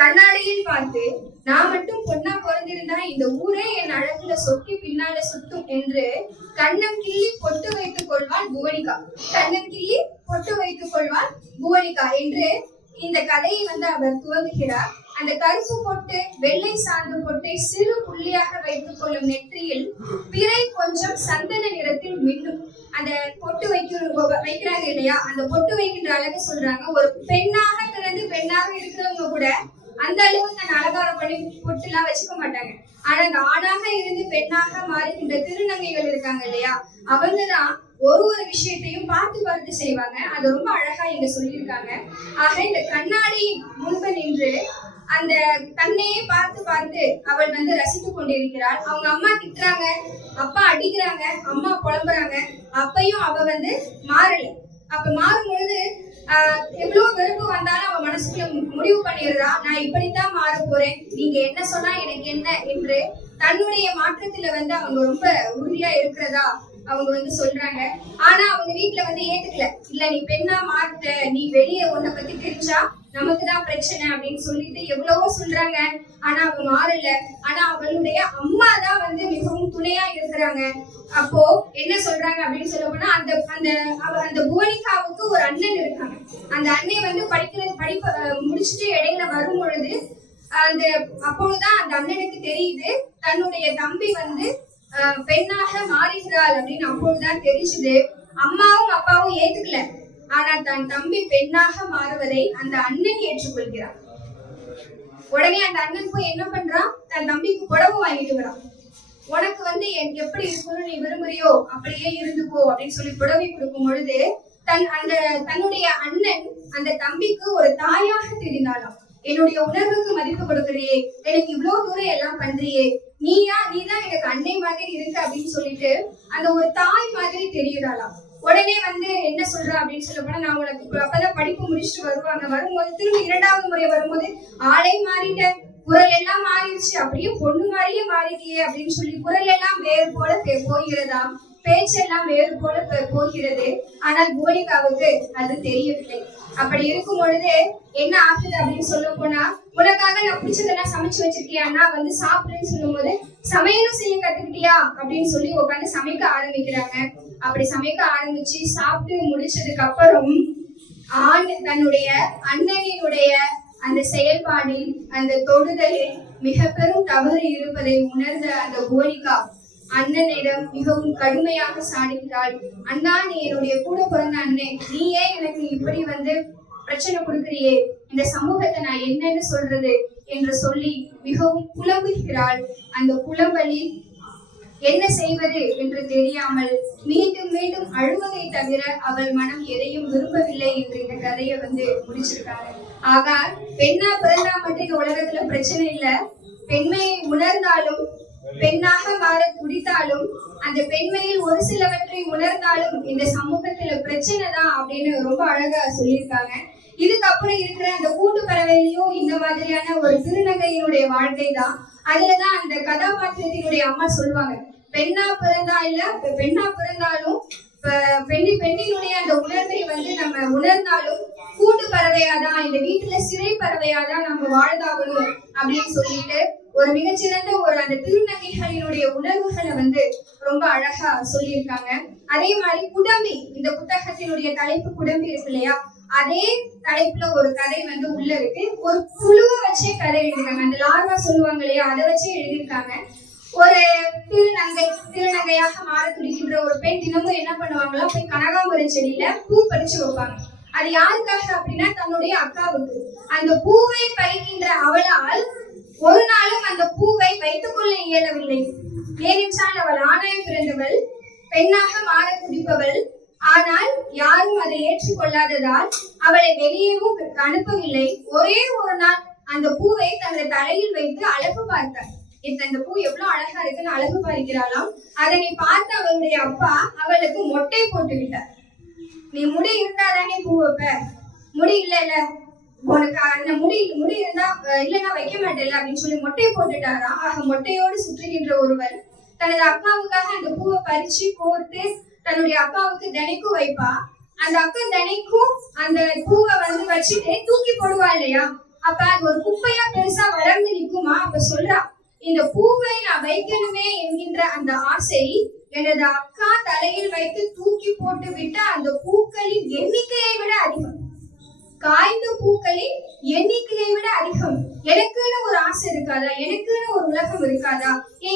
கண்ணாடியில் பார்த்து நான் மட்டும் பொண்ணா பிறந்திருந்தா இந்த ஊரே என் அழகுல சொக்கி பின்னால சுத்தும் என்று கண்ணம் கிள்ளி பொட்டு வைத்துக் கொள்வாள் புவனிகா. கண்ணம் கிள்ளி பொட்டு வைத்துக் கொள்வாள் புவனிகா என்று இந்த கதையை அவர் துவங்குகிறார். அந்த கருப்பு பொட்டு வெள்ளை சார்ந்த பொட்டை சிறு புள்ளியாக வைத்துக் கொள்ளும் நெற்றியில் பிறை கொஞ்சம் சந்தன நிறத்தில் மின்னும். அந்த பொட்டு வைக்கிறாங்க இல்லையா, அந்த பொட்டு வைக்கின்ற அழகு சொல்றாங்க. ஒரு பெண்ணாக பிறந்து பெண்ணாக இருக்கிறவங்க கூட அந்த அளவுக்கு தன் அலங்காரம் பண்ணி பொட்டு எல்லாம் வச்சுக்க மாட்டாங்க. ஆனா அந்த ஆணாக இருந்து பெண்ணாக மாறுகின்ற திருநங்கைகள் இருக்காங்க இல்லையா, அவங்கதான் ஒரு விஷயத்தையும் பார்த்து செய்வாங்க. அது ரொம்ப அழகா இங்க சொல்லியிருக்காங்க. ஆக இந்த கண்ணாடி முன்பு நின்று அந்த தன்னையே பார்த்து அவள் ரசித்துக் கொண்டிருக்கிறாள். அவங்க அம்மா திட்டுறாங்க, அப்பா அடிக்கிறாங்க, அம்மா புலம்புறாங்க. அப்பையும் அவ மாறல. அப்ப மாறும் பொழுது எவ்வளவு வெறுப்பு வந்தாலும் அவ மனசுக்குள்ள முடிவு பண்ணிடுறா, நான் இப்படித்தான் மாற போறேன், நீங்க என்ன சொன்னா எனக்கு என்ன என்று தன்னுடைய மாற்றத்துல அவங்க ரொம்ப உறுதியா இருக்கிறதா அவங்க சொல்றாங்க. ஆனா அவங்க வீட்டுல ஏத்துக்கல. இல்ல நீ பெண்ணா மாறுட்ட, நீ வெளியே உன்னை பத்தி தெரிஞ்சா நமக்குதான் பிரச்சனை அப்படின்னு சொல்லிட்டு எவ்வளவோ சொல்றாங்க. ஆனா அவ மாறல. ஆனா அவளுடைய அம்மா தான் மிகவும் துணையா இருக்கிறாங்க. அப்போ என்ன சொல்றாங்க அப்படின்னு சொல்ல போனா, அந்த புவனிகாவுக்கு ஒரு அண்ணன் இருக்காங்க. அந்த அண்ணன் படிப்பை முடிச்சுட்டு இடையில வரும் பொழுது அப்பொழுதுதான் அந்த அண்ணனுக்கு தெரியுது தன்னுடைய தம்பி பெண்ணாக மாறுகிறாள் அப்படின்னு. அப்பொழுதுதான் தெரிஞ்சது. அம்மாவும் அப்பாவும் ஏத்துக்கல. ஆனா தன் தம்பி பெண்ணாக மாறுவதை அந்த அண்ணன் ஏற்றுக்கொள்கிறான். உடனே அந்த அண்ணன் போய் என்ன பண்றான், தன் தம்பிக்கு புடவை வாங்கிட்டு வரான். உனக்கு எப்படி இருக்கணும்னு நீ விரும்புறியோ அப்படியே இருந்துக்கோ அப்படின்னு சொல்லி புடவை கொடுக்கும் பொழுது தன்னுடைய அண்ணன் அந்த தம்பிக்கு ஒரு தாயாக தெரிந்தாலும், என்னுடைய உணர்வுக்கு மதிப்பு கொடுக்கறியே, எனக்கு இவ்வளவு தூரம் எல்லாம் பண்றியே, நீதான் எனக்கு அன்னை மாதிரி இருக்கு அப்படின்னு சொல்லிட்டு அந்த ஒரு தாய் மாதிரி தெரியுறாளாம். உடனே என்ன சொல்றா அப்படின்னு சொல்ல போனா, நான் உனக்கு அப்பதான் படிப்பு முடிச்சுட்டு வரும்போது திரும்ப இரண்டாவது முறை வரும்போது ஆளை மாறிட்ட, குரல் எல்லாம் மாறிடுச்சு, அப்படியே பொண்ணு மாதிரியே மாறிட்டியே அப்படின்னு சொல்லி குரல் எல்லாம் வேறு போல போகிறதா, பேச்செல்லாம் வேறு போல போகிறது. ஆனால் புவனிகாவுக்கு அது தெரியவில்லை. அப்படி இருக்கும் பொழுது என்ன ஆகுது அப்படின்னு சொல்ல போனா, உனக்காக நான் பிடிச்சதெல்லாம் சமைச்சு வச்சிருக்கியான்னா சாப்பிடுன்னு சொல்லும் போது, சமையலும் செய்ய கத்துக்கிட்டியா அப்படின்னு சொல்லி உட்காந்து சமைக்க ஆரம்பிக்கிறாங்க. அப்படி சமைக்க ஆரம்பிச்சு சாப்பிட்டு முடிச்சதுக்கு அப்புறம் தன்னுடைய அண்ணனினுடைய அந்த செயல்பாடில் அந்த தொடுதலில் மிக பெரும் தவறு இருப்பதை உணர்ந்த அந்த புவனிகா அண்ணனிடம் மிகவும் கடுமையாக சாடுகிறாள். அண்ணா, நீ என்னுடைய கூட பிறந்த அண்ணன், நீயே எனக்கு இப்படி பிரச்சனை கொடுக்கிறியே, இந்த சமூகத்தை நான் என்னன்னு சொல்றது என்று சொல்லி மிகவும் புலம்புகிறாள். அந்த புலம்பலில் என்ன செய்வது என்று தெரியாமல் மீண்டும் மீண்டும் அழுவதை தவிர அவள் மனம் எதையும் விரும்பவில்லை என்று இந்த கதையை முடிச்சிருக்காங்க. ஆக பெண்ணா பிறந்தா மட்டும் இந்த உலகத்துல பிரச்சனை இல்ல, பெண்மையை உணர்ந்தாலும் பெண்ணாக மாற துடித்தாலும் அந்த பெண்மையில் ஒரு சிலவற்றை உணர்ந்தாலும் இந்த சமூகத்துல பிரச்சனை தான் அப்படின்னு ரொம்ப அழகா சொல்லியிருக்காங்க. இதுக்கப்புறம் இருக்கிற அந்த கூட்டு பறவையிலையும் இந்த மாதிரியான ஒரு திருநங்கையினுடைய வாழ்க்கை தான். அதுலதான் அந்த கதாபாத்திரத்தினுடைய அம்மா சொல்லுவாங்க, பெண்ணா பிறந்தாலும் பெண்ணினுடைய அந்த உணர்வை நம்ம உணர்ந்தாலும் கூட்டு பறவையாதான், இந்த வீட்டுல சிறை பறவையாதான் நம்ம வாழ்ந்தாகணும் அப்படின்னு சொல்லிட்டு ஒரு மிகச்சிறந்த அந்த திருநங்கைகளினுடைய உணர்வுகளை ரொம்ப அழகா சொல்லியிருக்காங்க. அதே மாதிரி குடம்பி, இந்த புத்தகத்தினுடைய தலைப்பு குடம்பி இருக்கு இல்லையா, அதே தலைப்புல ஒரு கதை உள்ள இருக்கு. ஒரு புழுவை வச்சே கதை எழுதிருக்காங்க. அந்த லார்வா சொல்லுவாங்க இல்லையா, அதை வச்சே எழுதியிருக்காங்க. ஒரு திருநங்கையாக மாற துடிக்கின்ற ஒரு பெண் தினமும் என்ன பண்ணுவாங்களா, போய் கனகாம்பரம் செடியில பூ பறிச்சு வைப்பாங்க. அது யாருக்காக அப்படின்னா தன்னுடைய அக்காவுக்கு. அந்த பூவை பறிக்கின்ற அவளால் ஒரு நாளும் அந்த பூவை வைத்துக் கொள்ள இயலவில்லை. ஏனென்றால் அவள் ஆணாய் பிறந்தவள், பெண்ணாக மாற துடிப்பவள். ஆனால் யாரும் அதை ஏற்றுக்கொள்ளாததால் அவளை வெளியேவும் அனுப்பவில்லை. ஒரே ஒரு நாள் அந்த பூவை தனது தலையில் வைத்து அழகு பார்த்தார். இந்த பூ எவ்வளவு அழகா இருக்குன்னு அழகு பார்க்கிறாளாம். அதனை பார்த்து அவளுடைய அப்பா அவளுக்கு மொட்டை போட்டு விட்டார். நீ முடி இருந்தாதானே பூ வைப்ப, முடி இல்ல, உனக்கு அந்த முடி இருந்தா இல்லைன்னா வைக்க மாட்டேல அப்படின்னு சொல்லி மொட்டை போட்டுட்டாராம். ஆக மொட்டையோடு சுற்றுகின்ற ஒருவர் தனது அக்காவுக்காக அந்த பூவை பறிச்சு கோர்த்து தன்னுடைய அக்காவுக்கு தினைக்கும் வைப்பா. அந்த அக்கா தினைக்கும் அந்த பூவை வச்சுட்டு தூக்கி போடுவா இல்லையா, அப்ப அது ஒரு குப்பையா பெருசா வளர்ந்து நிக்குமா? அப்ப சொல்றா, இந்த பூவை நான் வைக்கணுமே என்கின்ற அந்த ஆசை எனது அக்கா தலையில் வைத்து தூக்கி போட்டு விட்ட அந்த பூக்களின் எண்ணிக்கையை விட அதிகம். காய்ந்த பூக்களின் எண்ணிக்கையை விட அதிகம். எனக்குன்னு ஒரு ஆசை இருக்காதா? எனக்குன்னு ஒரு உலகம் இருக்காதா?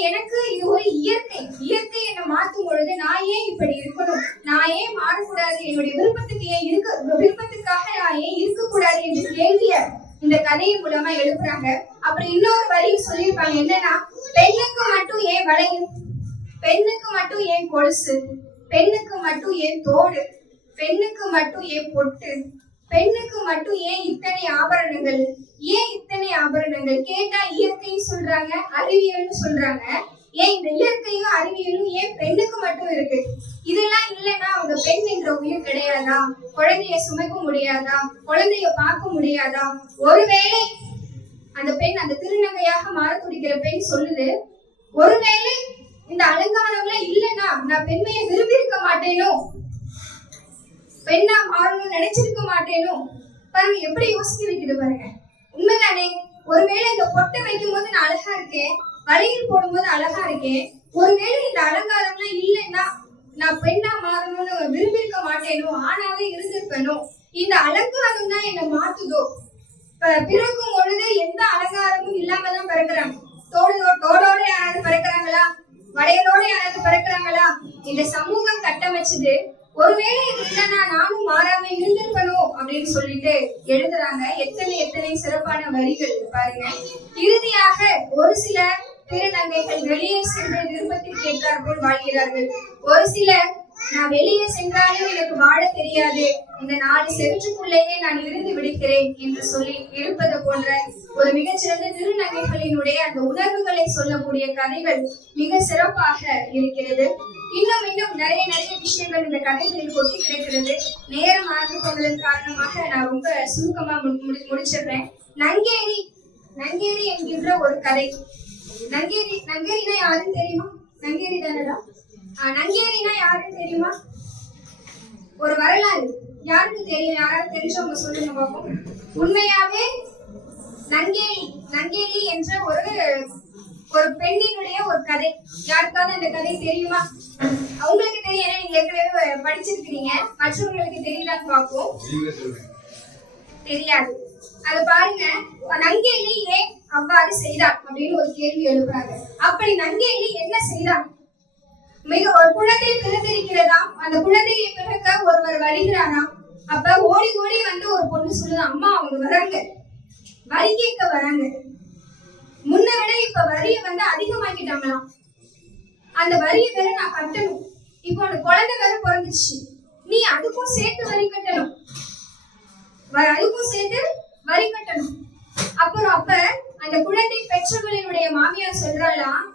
எனக்கு இது ஒரு இயற்கை. இயற்கை என்னை மாற்றும் பொழுது நான் ஏன் இப்படி இருக்கணும்? நான் ஏன் மாறக்கூடாது? என்னுடைய விருப்பத்துக்காக நான் ஏன் இருக்கக்கூடாது என்ற கேள்விய இந்த கதையின் மூலமா எழுப்புறாங்க. அப்புறம் இன்னொரு வரியும் சொல்லியிருப்பாங்க, என்னன்னா, பெண்ணுக்கு மட்டும் ஏன் வளையல், பெண்ணுக்கு மட்டும் ஏன் கொலுசு, பெண்ணுக்கு மட்டும் ஏன் தோடு, பெண்ணுக்கு மட்டும் ஏன் பொட்டு, பெண்ணுக்கு மட்டும் ஏன் இத்தனை ஆபரணங்கள், ஏன் இத்தனை ஆபரணங்கள்? கேட்டா இயற்கையும் சொல்றாங்க, அறிவியல்னு சொல்றாங்க. ஏன் இந்த இயற்கையும் அறிவியலும் ஏன் பெண்ணுக்கு மட்டும் இருக்கு? இதெல்லாம் இல்லைன்னா அவங்க பெண் என்ற உயிர் கிடையாதா? குழந்தைய சுமக்க முடியாதா? குழந்தைய பார்க்க முடியாதா? ஒருவேளை அந்த பெண் அந்த திருநங்கையாக மாற துடிக்கிற பெண் சொல்லுது, ஒருவேளை இந்த அலங்காரம்லாம் இல்லைன்னா நான் பெண்மையை விரும்பி இருக்க மாட்டேனோ, பெண்ணா மாறணும்னு நினைச்சிருக்க மாட்டேனோ. பாருங்க எப்படி யோசிக்க வைக்குது பாருங்க. உண்மைதானே? ஒருவேளை இந்த பொட்டை வைக்கும் போது நான் அழகா இருக்கேன், வளையல் போடும்போது அழகா இருக்கேன், ஒருவேளை இந்த அலங்காரம்லாம் இல்லைன்னா நான் பெண்ணா மாறணும்னு விரும்பி இருக்க மாட்டேனோ, ஆனாவே இருந்திருப்பேனோ. இந்த அலங்காரம் தான் என்னை மாத்துதோ. பிறக்கும் பொழுது எந்த அலங்காரமும் இல்லாம தான் பிறக்கிறாங்க. தோடோட யாராவது பிறக்கிறாங்களா? வளையலோட யாராவது பிறக்கிறாங்களா? இந்த சமூகம் கட்டமைச்சது. ஒருவேளை இது இல்லைன்னா நானும் மாறாம இருந்திருப்பனோ அப்படின்னு சொல்லிட்டு எழுதுறாங்க. எத்தனை சிறப்பான வரிகள் பாருங்க. இறுதியாக ஒரு சில திருநங்கைகள் வெளியே சென்று விருப்பத்திற்கு ஏற்றாற்போல் வாழ்கிறார்கள். ஒரு சிலர், நான் வெளியே சென்றாலும் எனக்கு வாழ தெரியாது, இந்த 4 செவற்றுக்குள்ளேயே நான் இருந்து விடுகிறேன் என்று சொல்லி இருப்பது போன்ற ஒரு மிகச்சிறந்த திருநங்கைகளினுடைய அந்த உணர்வுகளை சொல்லக்கூடிய கதைகள் மிக சிறப்பாக இருக்கிறது. இன்னும் நிறைய விஷயங்கள் இந்த கதைகளில் கொட்டி கிடைக்கிறது. நேரம் ஆகி கொண்டதன் காரணமாக நான் ரொம்ப சுருக்கமா முடிச்சிடுறேன். நங்கேரி என்கின்ற ஒரு கதை. நங்கேரினா யாருன்னு தெரியுமா? நங்கேரி தானடா. நங்கேரினா யாருன்னு தெரியுமா? ஒரு வரலாறு யாருக்கு தெரியும்? யாராவது தெரிஞ்சவங்க சொல்லுங்க பாப்போம். உண்மையாவே நங்கேலி என்ற ஒரு பெண்ணினுடைய ஒரு கதை. யாருக்காவது அந்த கதை தெரியுமா? அவங்களுக்கு தெரியும், ஏன்னா நீங்க ஏற்கனவே படிச்சிருக்கீங்க. மற்றவங்களுக்கு தெரியலான்னு பார்ப்போம். தெரியாது. அது பாருங்க, நங்கேலி ஏன் அவ்வாறு செய்தார் அப்படின்னு ஒரு கேள்வி எழுப்புறாங்க. அப்படி நங்கேலி என்ன செய்தார்? ஒரு குழந்தை பிறந்திருக்கிறதாம். அந்த குழந்தையை பிறக்க ஒருவர் வருகிறாராம். அப்ப ஓடி வந்து ஒரு பொண்ணு சொல்லுது, அம்மா அவங்க வராங்க, வரி கேட்க வராங்க. முன்ன விட இப்ப வரியை அதிகமாக்கிட்டாங்களாம். அந்த வரியை வேற நான் கட்டணும். இப்போ அந்த குழந்தை வேற பிறந்துச்சு, நீ அதுக்கும் சேர்த்து வரி கட்டணும், அதுக்கும் சேர்த்து வரி கட்டணும். அப்ப அந்த குழந்தை பெற்றவர்களினுடைய மாமியார் சொல்றாளாம்,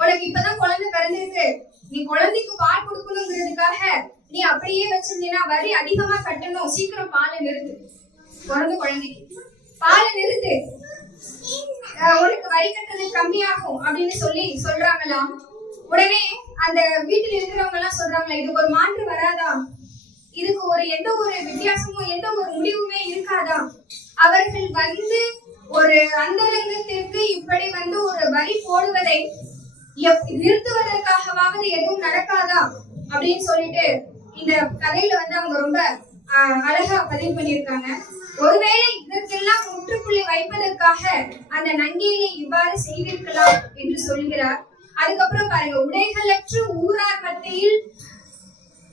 உனக்கு இப்பதான் குழந்தை பிறந்திருக்கு, நீ குழந்தைக்கு பால் கொடுக்கணுங்கிறதுக்காக நீ அப்படியே வச்சிருந்தீங்கன்னா வரி அதிகமா கட்டணும், சீக்கிரம் பாலை நிறுத்து, பிறந்த குழந்தைக்கு பாலை நிறுத்து, உனக்கு வரி கட்டுறது கம்மியாகும் அப்படின்னு சொல்றாங்களாம். உடனே அந்த வீட்டில் இருக்கிறவங்க எல்லாம் சொல்றாங்களா, இதுக்கு ஒரு மாற்று வராதா? இதுக்கு எந்த ஒரு வித்தியாசமும் எந்த ஒரு முடிவுமே இருக்காதா? அவர்கள் ஒரு அந்தரங்கத்திற்கு இப்படி ஒரு வரி போடுவதை நிறுத்துவதற்காகவாவது எதுவும் நடக்காதா அப்படின்னு சொல்லிட்டு இந்த கதையில அவங்க ரொம்ப அழகா பதிவு பண்ணியிருக்காங்க. ஒருவேளை இதற்கெல்லாம் முற்றுப்புள்ளி வைப்பதற்காக அந்த நங்கேலி இவ்வாறு செய்திருக்கலாம் என்று சொல்கிறார். அதுக்கப்புறம் பாருங்க, உடைகளற்று ஊரார் மத்தியில்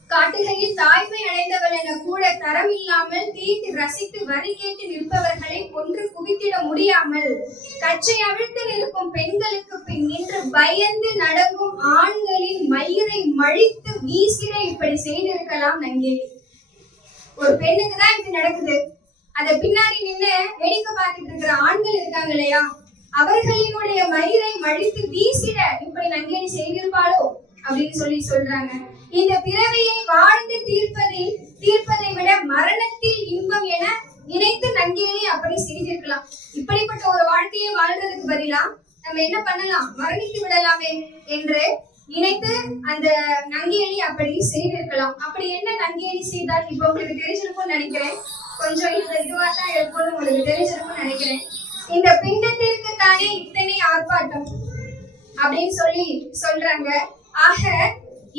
காட்டுகையில் தாய்மை அடைந்தவள் என கூட தரம் இல்லாமல் தீட்டு ரசித்து வரி கேட்டு நிற்பவர்களை கொன்று குவித்திட முடியாமல் கச்சை அவிழ்த்து நிற்கும் பெண்களுக்கு பின் நின்று பயந்து நடக்கும் ஆண்களின் மயிரை மழித்து வீசிட இப்படி செய்திருக்கலாம் நங்கேலி. ஒரு பெண்ணுக்கு தான் இப்படி நடக்குது, அத பின்னாடி நின்று வேடிக்கை பார்த்துட்டு இருக்கிற ஆண்கள் இருக்காங்க இல்லையா, அவர்களினுடைய மயிரை மழித்து வீசிட இப்படி நங்கேலி செய்திருப்பாளோ அப்படின்னு சொல்றாங்க. இந்த பிறவியை வாழ்ந்து தீர்ப்பதை விட மரணத்தில் இன்பம் என நினைத்து நங்கேலி அப்படி செய்திருக்கலாம். இப்படிப்பட்ட ஒரு வாழ்க்கையை வாழ்றதுக்கு பதிலா நம்ம என்ன பண்ணலாம், மரணித்து விடலாமே என்று நினைத்து அந்த நங்கேலி அப்படி செய்திருக்கலாம். அப்படி என்ன நங்கேலி செய்தால் இப்ப உங்களுக்கு தெரிஞ்சிருக்கும்னு நினைக்கிறேன். கொஞ்சம் இதுவா தான் இருக்கும்னு உங்களுக்கு தெரிஞ்சிருக்கும்னு நினைக்கிறேன். இந்த பிண்டத்திற்கு தானே இத்தனை ஆர்ப்பாட்டம் அப்படின்னு சொல்றாங்க. ஆக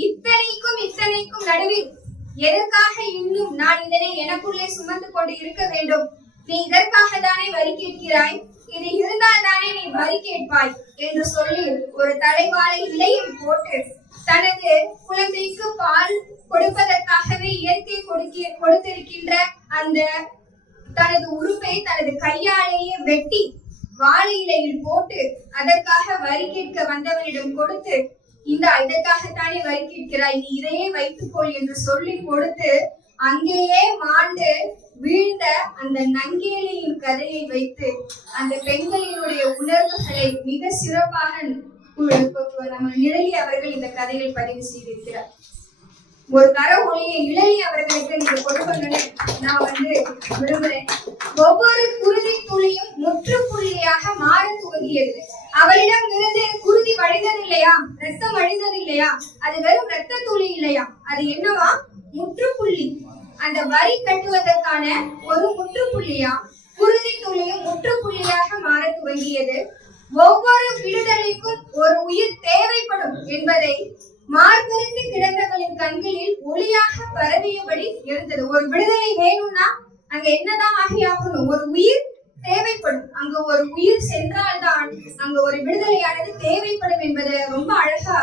இத்தனைக்கும் நடுவில் எதற்காக இன்னும் நான் இதனை எனக்குள்ளே சுமந்து கொண்டு இருக்க வேண்டும்? நீ இதற்காக தானே வரி கேட்கிறாய், இது இருந்தால் தானே நீ வரி கேட்பாய் என்று சொல்லி ஒரு தலைவாழை இலையை போட்டு தனது குழந்தைக்கு பால் கொடுப்பதற்காகவே இயற்கை கொடுத்திருக்கின்ற அந்த தனது உறுப்பை தனது கையாலேயே வெட்டி வாழை இலையில் போட்டு அதற்காக வரி கேட்க வந்தவனிடம் கொடுத்து, இதற்காகத்தானே வரி கேட்கிறாய், நீ இதையே வைத்துக்கொள் என்று சொல்லி கொடுத்து அங்கேயே மாண்டு வீழ்ந்த அந்த நங்கேலியின் கதையை வைத்து அந்த பெண்களினுடைய உணர்வுகளை மிக சிறப்பாக நம்ம நிழலி அவர்கள் இந்த கதையில் பதிவு செய்திருக்கிறார். ஒரு கர ஒளியை இழலி அவர்களுக்கு நீங்க கொடுக்கணும்னு நான் விரும்புறேன். ஒவ்வொரு குருதி துளியும் முற்றுப்புள்ளியாக மாற துவங்கியது. அவளிடம் இருந்து குருதி வழிந்தது இல்லையா, ரத்தம் வழிந்தது இல்லையா, அது வெறும் ரத்த துளி இல்லையா, அது என்னவா, முற்றுப்புள்ளி. அந்த வரி கட்டுவதற்கான ஒரு முற்றுப்புள்ளியா குருதி துளியும் முற்றுப்புள்ளியாக மாற துவங்கியது. ஒவ்வொரு விடுதலைக்கும் ஒரு உயிர் தேவைப்படும் என்பதை மார்பறிந்து கிடந்தவளின் கண்களில் ஒளியாக பரவியபடி இருந்தது. ஒரு விடுதலை வேணும்னா அங்க என்னதான் ஆகியாகணும், ஒரு உயிர் தேவைப்படும். அங்க ஒரு உயிர் சென்றால்தான் அங்க ஒரு விடுதலையானது தேவைப்படும் என்பதை ரொம்ப அழகா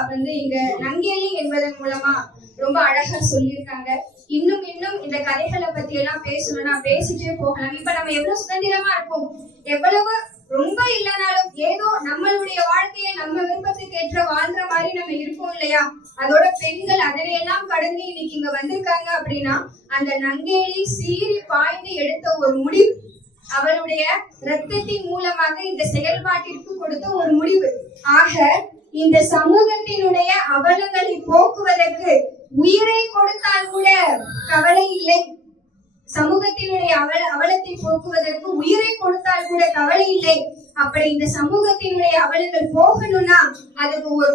இங்க நங்கேலி என்பதன் மூலமா ரொம்ப அழகா சொல்லியிருக்காங்க. இன்னும் இந்த கதைகளை பத்தி எல்லாம் பேசணும்னா பேசிட்டே போகலாம். இப்ப நம்ம எவ்வளவு சுதந்திரமா இருக்கோம், எவ்வளவு ரொம்ப இல்லைனாலும் ஏதோ நம்மளுடைய வாழ்க்கையை நம்ம விருப்பத்துக்கு ஏற்ற வாழ்ற மாதிரி நம்ம இருக்கோம் இல்லையா. அதோட பெண்கள் அதனையெல்லாம் கடந்து இன்னைக்கு இங்க வந்திருக்காங்க அப்படின்னா அந்த நங்கேலி சீறி பாய்ந்து எடுத்த ஒரு முடிவு, அவளுடைய ரத்தத்தின் மூலமாக இந்த செயல்பாட்டிற்கு கொடுத்த ஒரு முடிவு. ஆக இந்த சமூகத்தினுடைய அவலங்களை போக்குவதற்கு உயிரை கொடுத்தால் கூட கவலை இல்லை. சமூகத்தினுடைய அவலத்தை போக்குவதற்கு உயிரை கொடுத்தால் கூட கவலை இல்லை. அப்படி இந்த சமூகத்தினுடைய அவலங்கள் போகணும்னா அதுக்கு ஒரு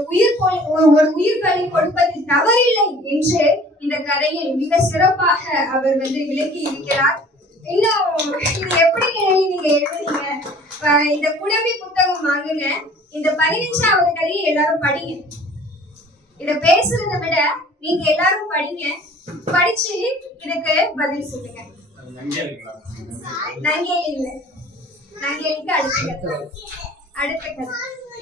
உயிர்களை கொடுப்பது தவறில்லை என்று இந்த கதையில் மிக சிறப்பாக அவர் விளக்கி இருக்கிறார். இன்னும் இது எப்படி நீங்க எழுதுறீங்க, இந்த குடம்பி புத்தகம் வாங்குங்க, இந்த 15வது கதையை எல்லாரும் படிங்க. இத பேசுறதை விட நீங்க எல்லாரும் படிங்க, படிச்சு இதுக்கு பதில் சொல்லுங்க. நங்கேலி இல்ல, நங்கேலிக்கு அடுத்த கதை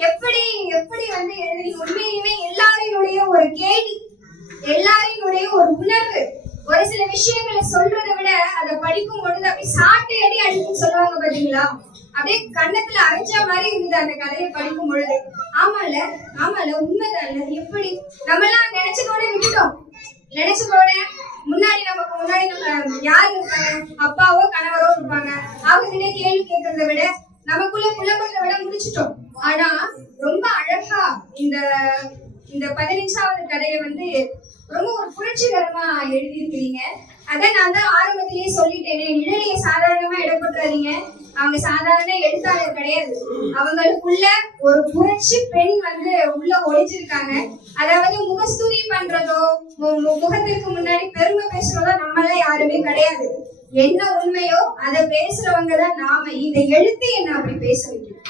எப்படி எழுதுறீங்க? உண்மையிலுமே எல்லாரினுடைய ஒரு கேள்வி, எல்லாரினுடைய ஒரு உணர்வு. ஒரு சில விஷயங்களை சொல்றதை விட அதை படிக்கும் பொழுது அப்படியே சாட்டை அடி அடிக்கும் சொல்லுவாங்க பாத்தீங்களா, அப்படியே கண்ணத்துல அரைச்ச மாதிரி இருந்தது அந்த கதையை படிக்கும் பொழுது. ஆமால உண்மைதான். எப்படி நம்ம எல்லாம் நினைச்சதோட விட்டுட்டோம், நினைச்சதோட முன்னாடி நம்ம யாரு இருப்பாங்க, அப்பாவோ கணவரோ இருப்பாங்க, அவங்க கிட்ட கேள்வி கேட்கறத விட நமக்குள்ள புலம்புறத விட முடிச்சிட்டோம். ஆனா ரொம்ப அழகா இந்த 15வது கதையை ரொம்ப ஒரு புரட்சிகரமா எழுதியிருக்கிறீங்க. அதான் நான் தான் ஆரம்பத்திலேயே சொல்லிட்டேனே, நிழலிய சாதாரணமா இடப்பட்டுறாதீங்க. அவங்க சாதாரண எழுத்தாளர் கிடையாது, அவங்களுக்குள்ள ஒரு புரட்சி பெண் உள்ள ஒழிச்சிருக்காங்க. அதாவது முகஸ்துதி பண்றதோ முகத்திற்கு முன்னாடி பெருமை பேசுறதோ நம்மள யாருமே கிடையாது. என்ன உண்மையோ அதை பேசுறவங்கதான் நாம. இந்த எழுத்து என்ன அப்படி பேச வைக்குது,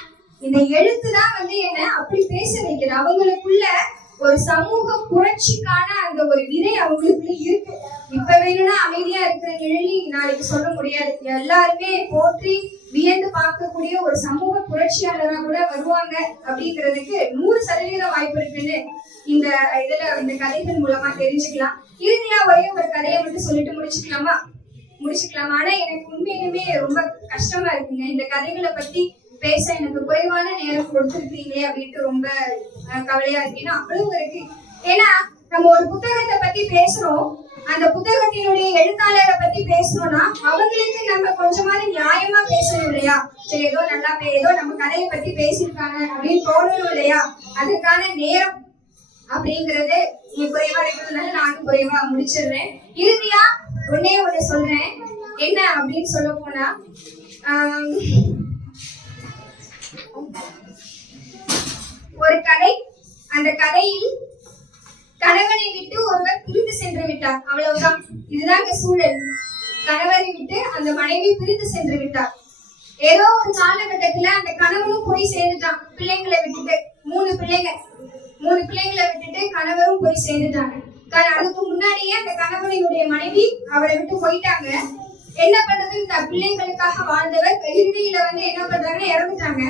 இந்த எழுத்துதான் என்ன அப்படி பேச வைக்குது. அவங்களுக்குள்ள ஒரு சமூக புரட்சிக்கான அந்த ஒரு விதை அவங்களுக்குள்ள இருக்கு. இப்ப வேணும்னா அமைதியா இருக்கிற நிழலி நாளைக்கு சொல்ல முடியாது. எல்லாருமே போற்றி வியந்து பார்க்கக்கூடிய ஒரு சமூக புரட்சியாளரா கூட வருவாங்க அப்படிங்கிறதுக்கு 100% வாய்ப்பு இருக்குன்னு இந்த கதைகள் மூலமா தெரிஞ்சுக்கலாம். இறுதியா ஒரே ஒரு கதையை மட்டும் சொல்லிட்டு முடிச்சுக்கலாமா? ஆனா எனக்கு உண்மையிலுமே ரொம்ப கஷ்டமா இருக்குங்க. இந்த கதைகளை பத்தி பேச எனக்கு குறைவான நேரம் கொடுத்துருக்கீங்களே அப்படின்ட்டு ரொம்ப கவலையா இருக்கு. அவ்வளவு இருக்கு. ஏன்னா நம்ம ஒரு புத்தகத்தை பத்தி பேசுறோம், அந்த புத்தகத்தினுடைய எழுத்தாளரை பத்தி பேசணும்னா அவங்களுக்கு நம்ம கொஞ்சமாவது நியாயமா பேசணும் இல்லையா. சரி, ஏதோ நம்ம கதையை பத்தி பேசியிருக்காங்க அப்படின்னு தோணணும் இல்லையா. அதுக்கான நேரம் அப்படிங்கறது நீ குறைவா இருக்கிறதுனால நானும் குறைவா முடிச்சிடுறேன். இறுதியா ஒன்னே ஒண்ணு சொல்றேன். என்ன அப்படின்னு சொல்ல போனா, ஒரு கதை, அந்த கதையில் கணவனை விட்டு ஒருவர் பிரிந்து சென்று விட்டார், அவ்வளவுதான். இதுதாங்க சூழல். கணவரை விட்டு அந்த மனைவி பிரிந்து சென்று விட்டார். ஏதோ ஒரு காலகட்டத்துல அந்த கணவனும் போய் சேர்ந்துட்டான் பிள்ளைங்களை விட்டுட்டு. மூணு பிள்ளைங்களை விட்டுட்டு கணவரும் போய் சேர்ந்துட்டாங்க. அதுக்கு முன்னாடியே அந்த கணவனுடைய மனைவி அவரை விட்டு போயிட்டாங்க. என்ன பண்றது, இந்த பிள்ளைங்களுக்காக வாழ்ந்தவர் இறுதியில என்ன பண்றாங்கன்னா இறந்துட்டாங்க.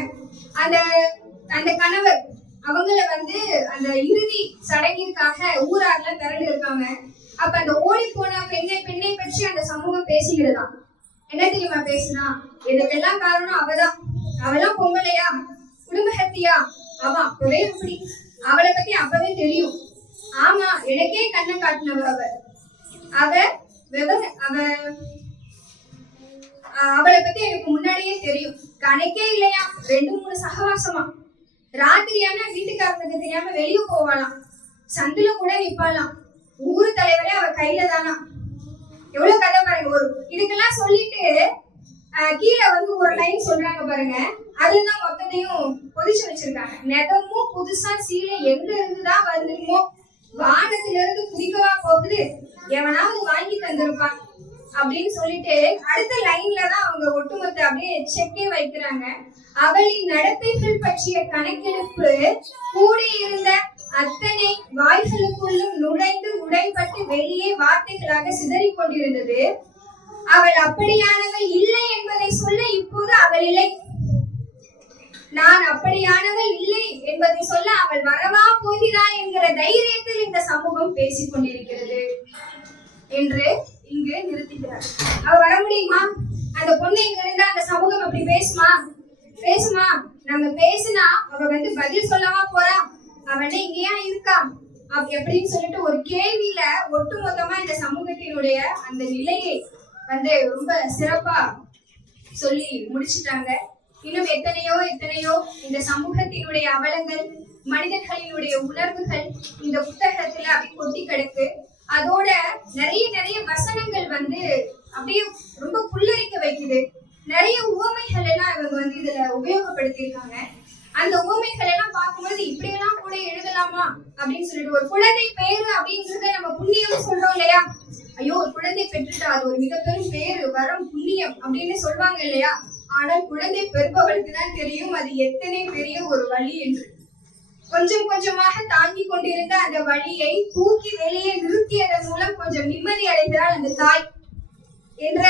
அந்த கணவர் அவங்கள அந்த இறுதி சடங்கிற்காக ஊரார்ல திரண்டு இருக்காங்க. அப்ப அந்த ஓடி போன பெண்ணை பற்றி அந்த சமூகம் பேசுகிறதாம். என்ன தெரியுமா பேசுனா, இதுக்கெல்லாம் காரணம் அவெல்லாம் பொங்கலையா, குடும்பஹத்தியா, அவ அப்பவே அப்படி, அவளை பத்தி அப்பவே தெரியும். ஆமா, எனக்கே கண்ணை காட்டினவ அவளை பத்தி எனக்கு முன்னாடியே தெரியும். கணக்கே இல்லையா, 2-3 சகவாசமா. ராத்திரியான வீட்டுக்காரனுக்கு தெரியாம வெளியே போவாளாம், சந்துல கூட நிப்பாளாம். ஊரு தலைவரே அவ கையில தானா. எவ்வளவு கதை பாருங்க. இதுக்கெல்லாம் சொல்லிட்டு கீழே ஒரு லைன் சொல்றாங்க பாருங்க. அதுதான் மொத்தத்தையும் பொதிச்சு வச்சிருக்காங்க. நெதமும் புதுசா சீலை எங்க இருந்துதான் வந்துருமோ, வானத்துல இருந்து குதிக்கவா போகுது, எவனாவது வாங்கி தந்திருப்பான் அப்படின்னு சொல்லிட்டு அடுத்த லைன்ல தான் அவங்க ஒட்டுமொத்த அப்படியே செக்கே வைக்கிறாங்க. அவளின் நடத்தைகள் பற்றிய கணக்கெடுப்பு கூடியிருந்த அத்தனை வாய்களுக்குள்ளும் நுழைந்து உடைப்பட்டு வெளியே வார்த்தைகளாக சிதறிக் கொண்டிருந்தது. அவள் அப்படியானவள் இல்லை என்பதை சொல்ல இப்போது அவள் இல்லை, நான் அப்படியானவள் இல்லை என்பதை சொல்ல அவள் வரவா போகிறாள் என்கிற தைரியத்தில் இந்த சமூகம் பேசிக் கொண்டிருக்கிறது என்று இங்கு நிறுத்துகிறார். அவ வர முடியுமா? அந்த பொண்ணு இங்க இருந்தா அந்த சமூகம் அப்படி பேசுமா? நம்ம பேசினா அவ பதில் சொல்லவா போறா, அவன் இங்கேயா இருக்கா எப்படின்னு சொல்லிட்டு ஒரு கேள்வியில ஒட்டுமொத்தமா இந்த சமூகத்தினுடைய அந்த நிலையை ரொம்ப சிறப்பா சொல்லி முடிச்சுட்டாங்க. இன்னும் எத்தனையோ இந்த சமூகத்தினுடைய அவலங்கள், மனிதர்களினுடைய உணர்வுகள் இந்த புத்தகத்துல அப்படி கொட்டி கிடக்கு. அதோட நிறைய வசனங்கள் அப்படியே ரொம்ப புல்லரிக்க வைக்குது. நிறைய உவமைகள் எல்லாம் இவங்க இதுல உபயோகப்படுத்தியிருக்காங்க. அந்த உவமைகள் எல்லாம் பார்க்கும்போது இப்படி எல்லாம் கூட எழுதலாமா அப்படின்னு சொல்லிட்டு, ஒரு குழந்தை பேரு அப்படின்றத நம்ம புண்ணியம் சொல்றோம் இல்லையா, ஐயோ ஒரு குழந்தை பெற்றுட்டா அது ஒரு மிகப்பெரும் பேரு, வரம், புண்ணியம் அப்படின்னு சொல்லுவாங்க இல்லையா. ஆனால் குழந்தை பெறுபவளுக்கு தான் தெரியும் அது எத்தனை பெரிய ஒரு வழி என்று. கொஞ்சம் கொஞ்சமாக தாங்கி கொண்டிருந்த அந்த வழியை தூக்கி வெளியே நிறுத்தியதன் மூலம் கொஞ்சம் நிம்மதி அடைந்தால் அந்த தாய் என்ற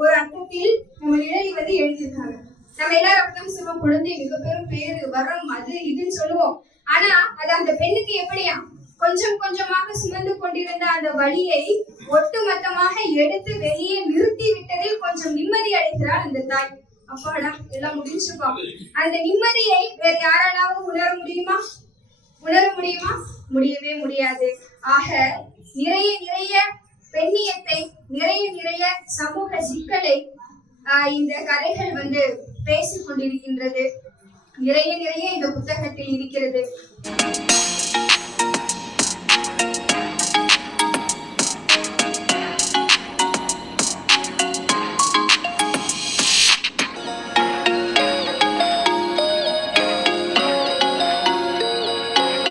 ஒரு அர்த்தத்தில் நம்ம நிழலி எழுதியிருக்காங்க. நம்ம எல்லாரும் அப்படிதான் சொல்லுவோம், குழந்தை மிகப்பெரும் பேரு, வரம், அது இதுன்னு சொல்லுவோம். ஆனா அது அந்த பெண்ணுக்கு எப்படியா, கொஞ்சம் கொஞ்சமாக சுமந்து கொண்டிருந்த அந்த வழியை ஒட்டுமொத்தமாக எடுத்து வெளியே நிறுத்தி விட்டதில் கொஞ்சம் நிம்மதி அடைகிறாள் அந்த தாய். அப்பாடா எல்லாம் முடிஞ்சுப்பா. அந்த நிம்மதியை வேற யாராலாவது உணர முடியுமா? முடியவே முடியாது. ஆக நிறைய பெண்ணியத்தை, நிறைய சமூக சிக்கலை இந்த கதைகள் பேசிக் கொண்டிருக்கின்றது. நிறைய இந்த புத்தகத்தில் இருக்கிறது.